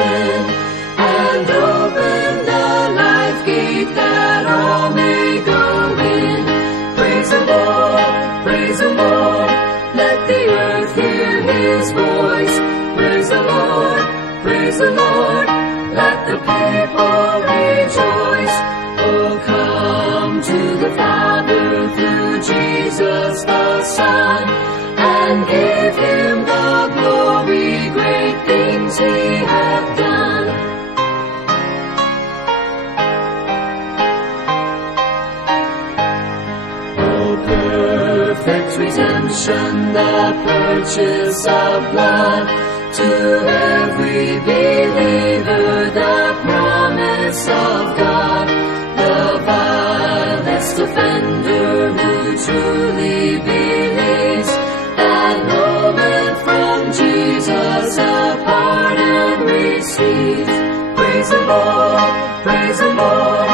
sin, and open the life gate that all may go in. Praise the Lord, praise the Lord, let the earth hear his voice. Praise the Lord, praise the Lord, let the people rejoice. Oh, come to the Father through Jesus the Son, and give him the glory, great things he hath done. Oh, perfect redemption, the purchase of blood, to every believer the promise of God. The vilest offender who truly believes that moment from Jesus a pardon receives. Praise the Lord, praise the Lord,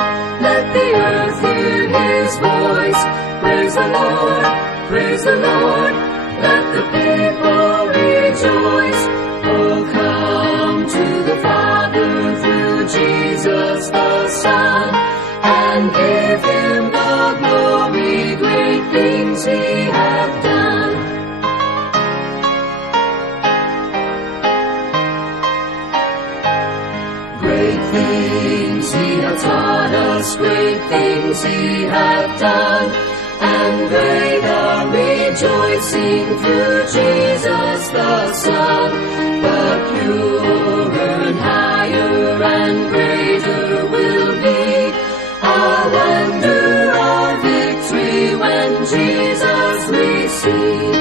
let the earth hear his voice. Praise the Lord, praise the Lord, let the people rejoice. Oh, come to the Father through Jesus the Son, and give him the glory, great things he hath done. Great things he hath taught us, great things he hath done, and great our rejoicing through Jesus the Son. But purer and higher and greater will be our wonder, our victory when Jesus we see.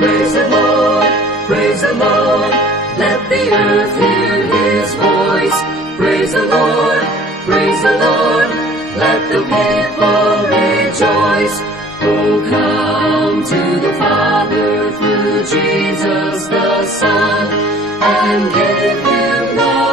Praise the Lord, praise the Lord, let the earth hear his voice. Praise the Lord, praise the Lord, let the people rejoice. Oh, come to the Father through Jesus the Son, and give him the